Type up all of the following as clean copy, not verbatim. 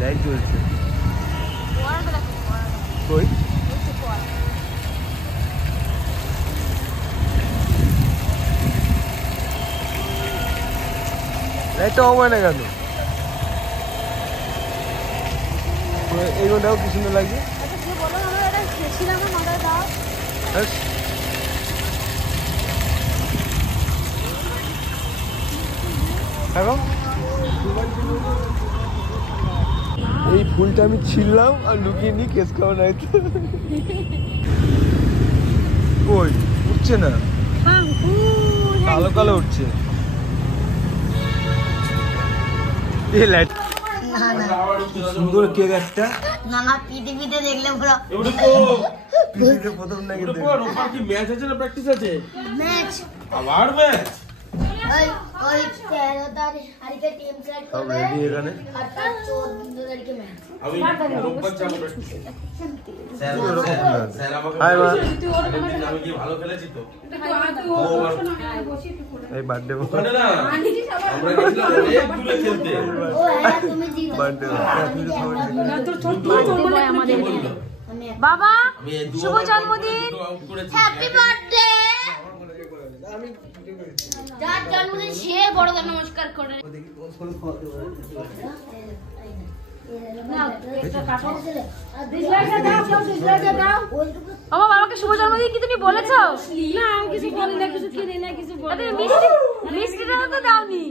Light জ্বলছে কই লাইটটা অফ হয় না কেন? এই ঘন্টাও কি সুন্দর লাগছে। এই ফুলটা আমি ছিললাম আর লুকিয়ে নিয়ে কেস খাওয়া নাই তো। কই উঠছে না, কালো কালো উঠছে। সুন্দর কেক একটা পৃথিবীতে দেখলে প্রথম নাকি ম্যাচ আছে না প্র্যাকটিস আছে? ম্যাচ আবার ম্যাচ ওই 13 তারিখে টিম সিলেক্ট করবে রেডি এখানে আর তার 14 তারিখে ম্যাচ। আমি রোববার যাব প্র্যাকটিসে। স্যার আমাকে আমি কি ভালো খেলেছি তো? এই বার্থডে ওখানে না আমরা গেছিলাম অনেক দূরে খেলতে। ও হ্যাঁ তুমি জিতো। বার্থডে তুমি তো সবাই তোর ছোট বলে আমাদের বাবা শুভ জন্মদিন, হ্যাপি বার্থডে। যার জন্মদিন সে বড়দের নমস্কার করে। বাবা বাবাকে শুভ জন্মদিন কি তুমি বলেছো? না আমি কিছু বলি না, কিছু কিনে না, কিছু বলি না। মিষ্টিটা তো দাওনি,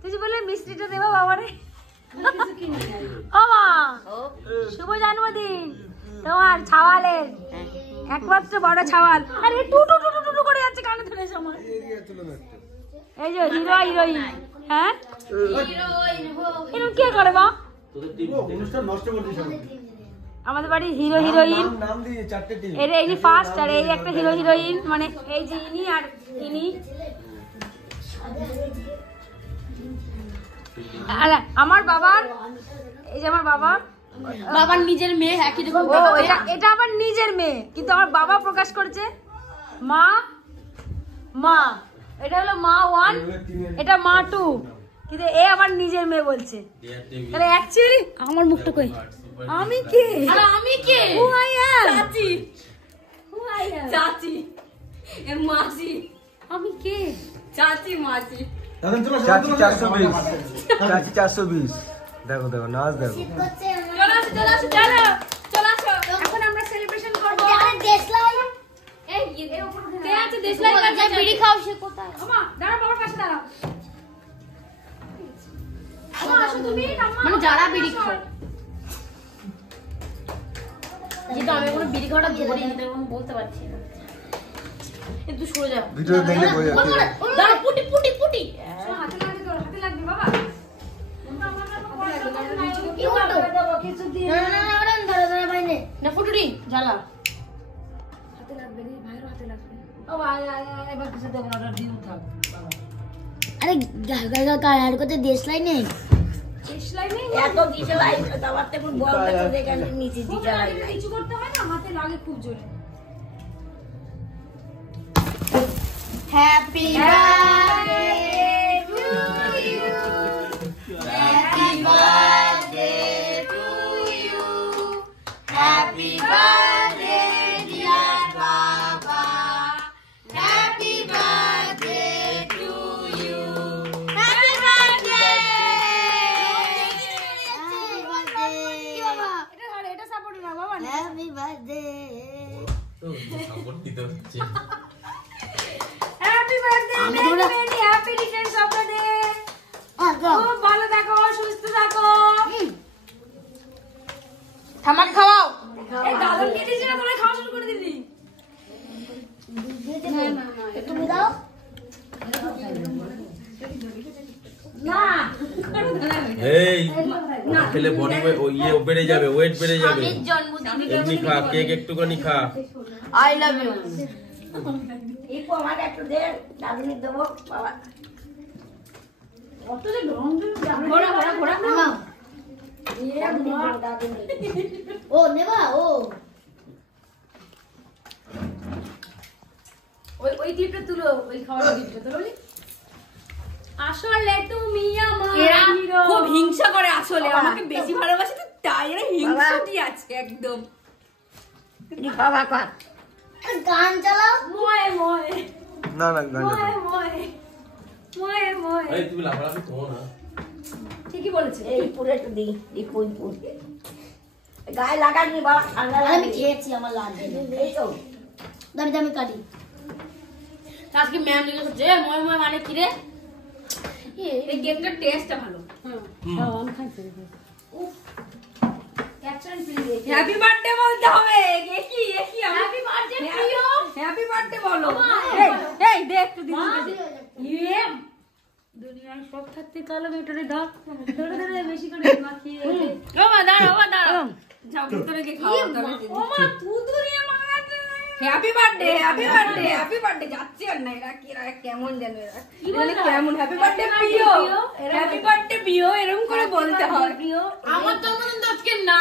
তুই বললে মিষ্টিটা দেবা বাবারে। বাবা শুভ জন্মদিন তোমার ছাওয়ালের, একমাত্র বড় ছাওয়াল। আরে টু টু টু টু করে যাচ্ছে কানে ধরে আমার। এই যে হিরো হিরোইন, হ্যাঁ এরকম কে করে বা? আমাদের বাড়ির হিরো হিরোইন এর এই ফার্স্ট, আর এই একটা হিরো হিরোইন, মানে এই যে ইনি আর ইনি। আমার বাবার, এই যে আমার বাবার নিজের মেয়ে একই রকম। এটা আমার নিজের মেয়ে, কিন্তু আমার বাবা প্রকাশ করেছে মা মা। এটা হলো মা 1, এটা মা 2, কিন্তু এ আমার নিজের মেয়ে বলছে। তাহলে অ্যাকচুয়ালি আমার মুখটা কই? আমি কে? আরে আমি কে? হু আই অ্যাম? চাচি। Who I am? চাচি এর মাসি। আমি কে? চাচি মাসি। চাচি 420, চাচি 420। দেখো দেখো নাচ দেখো। চলো আসো চলো আসো চলো চলো আসো, এখন আমরা সেলিব্রেশন করব। আরে দেশলাই এই কে আছে দেশলাই কাছে বিড়ি খাও সে কোথায়? আমা দাঁড়াও, বাবার পাশে দাঁড়াও। আমা আসো তুমি, আম্মা মানে যারা বিড়ি খায়। যেটা আমি কোনো বিড়ি খাওয়াটা ধরি না, আমি বলতে পারছি না। একটু সরে যাও। ভিডিও দেখলে বোঝা যাচ্ছে। দাঁড়া পুটি পুটি পুটি। হাতে লাগবে, তোর হাতে লাগবে বাবা। কি হলো? কিছু দিয়ে না না না ধরে বাইনে না ফুটুরি জ্বালা। হাতে লাগবে রে, ভাইয়ের হাতে লাগবে। ও আয় আয় এবার কিছু দেব না, ডিউ থাক। আরে গাড়ি করতে দেশলাই নেই। দেশলাই নেই, এত দিছে লাই তাওয়াতে পুরো বল দেখো দেখান নিচে দিছে লাই। কিছু করতে হয় না, হাতে লাগে খুব জোরে। Happy birthday to you, happy birthday to you, happy birthday dear বাবা, happy birthday to you, happy birthday. এটা সাপোর্ট না বাবা, হ্যাপি বার্থডে। সাপোর্ট দিতে হচ্ছে। Happy birthday, many happy returns of the day. খুব ভালো থাকো, সুস্থ থাকো। আমাকে খাওয়াও। এই দাদন কে দিছিস না, তোরা খাওয়া শুরু করে দিলি। তুমি দাও না এই খেলে বডি ইয়ে বেড়ে যাবে, ওয়েট বেড়ে যাবে। জন্মদিন এমনি খা, কেক একটুখানি খা। I love you. ইকো আমাকে একটু দে, দাদুনি দেবো বাবা। কত যে ঢং ঢং ঘোড়া ঘোড়া ঘোড়া না। ও নেবা ও ওই ক্লিপটা তুলো, ওই খাওয়ার ক্লিপটা তুলো। আসলে তুমি আমার এরা হিরো। খুব হিংসা করে আসলে। আমাকে বেশি ভালোবাসে তো তাই এর হিংসুটি আছে একদম। বাবা কর গান চালাও। ময় ময় না না গান ময় ময় ময় ময়। এই তুমি লাফালাফি করো না। ঠিকই বলেছে। এই পুরে একটু দি দি পুই পুই গায়ে লাগানি বাবা ঠান্ডা আমি লাগবে খেয়েছি আমার লাগে এই তো দামি দামি কাটি। আজকে ম্যাম জিজ্ঞেস করছে ময় ময় মানে কি রে? এই কেকটার টেস্টটা ভালো। হ্যাপি বার্থডে বলতে হবে। কি হ্যাপি বার্থডে প্রিয়, হ্যাপি বার্থডে বলো। এই দেখ একটু দিদি ইয়ে দুনিয়ার সব থাকতে কালো মেটরে ধর ধরে ধরে বেশি করে মাখিয়ে। ও মা দাঁড়াও যাও ভিতরে গিয়ে খাও। ও মা তুদুরিয়া মাগাতে। Happy birthday happy birthday happy birthday যাচ্ছে আর না এরা কেমন জানো এরা কেমন হ্যাপি বার্থডে প্রিয় হ্যাপি বার্থডে প্রিয় এরকম করে বলতে হয়। প্রিয় আমার জন্মদিন তো আজকে না,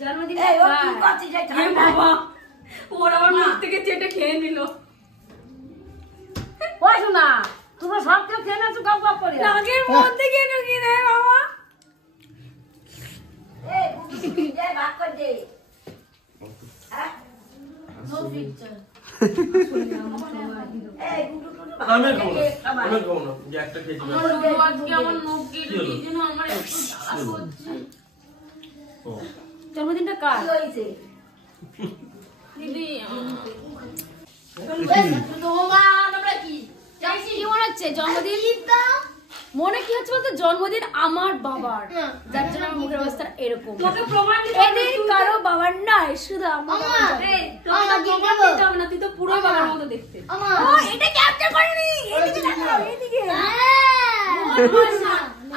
জন্মদিন এই ও কি করছিস এই এ বাবা ওর আমার মুখ থেকে চেটে খেয়ে নিল। ও শোনা তোমরা সব কেউ খেয়ে নাছো কাপ কাপ করে নাকের মধ্যে গিয়ে ঢুকিয়ে দেয় বাবা। এই বুঝি এই ভাগ করে দে হ্যাঁ এই গুডু গুডু ভাগ আমি করে খাবো দে না, আমি খাবো না, যে একটা খেয়েছি ব্যাস। আজকে আমার নখ কেটে দিয়েছে না, আমার একটু জ্বালা করছে। ও, জন্মদিনটা কার? কি হইছে দিদি তোমরা কি কি মনে হচ্ছে জন্মদিন? মনে কি হচ্ছে বলতো জন্মদিন আমার বাবার, যার জন্য আমার মুখের অবস্থা এরকম। তোকে প্রমাণ দিতে হবে কারো বাবার নয়, শুধু আমার বাবার। এই তোকে তো প্রমাণ দিতে হবে না, তুই তো পুরো বাবার মতো দেখতে। আমার ও এটা ক্যাপচার করিনি, এদিকে তাকাও এদিকে।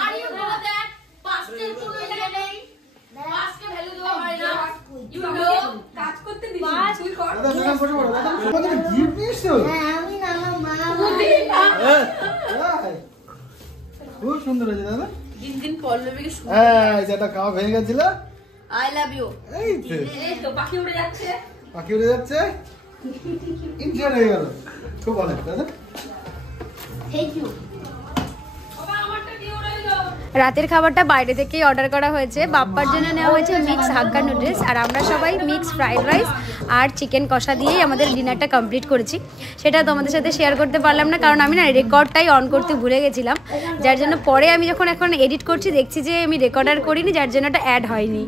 আর ইউ গো দ্যাট পাস্টেল কোনো এলাকা নেই, পাস্টকে ভ্যালু দেওয়া হয় না। ইউ নো কাজ করতে দিবি তুই কর। হ্যাঁ আমি না আমার মা খুব সুন্দর হয়েছে দাদা। দিন দিন পল্লবীকে শুনে হ্যাঁ যেটা খাওয়া ভেঙে গেছিল আই লাভ ইউ। এই তো এই তো পাখি উড়ে যাচ্ছে। পাখি উড়ে যাচ্ছে ইনজিওর হয়ে গেল। খুব ভালো দাদা। Thank you. বাবা আমারটা দিয়ে উড়াইলো। রাতের খাবারটা বাইরে থেকেই অর্ডার করা হয়েছে। বাপ্পার জন্য নেওয়া হয়েছে মিক্স হাক্কা নুডলস, আর আমরা সবাই মিক্স ফ্রাইড রাইস আর চিকেন কষা দিয়েই আমাদের ডিনারটা কমপ্লিট করেছি। সেটা তোমাদের সাথে শেয়ার করতে পারলাম না, কারণ আমি না রেকর্ডটাই অন করতে ভুলে গেছিলাম, যার জন্য পরে আমি যখন এখন এডিট করছি দেখছি যে আমি রেকর্ড আর করিনি, যার জন্য এটা অ্যাড হয়নি।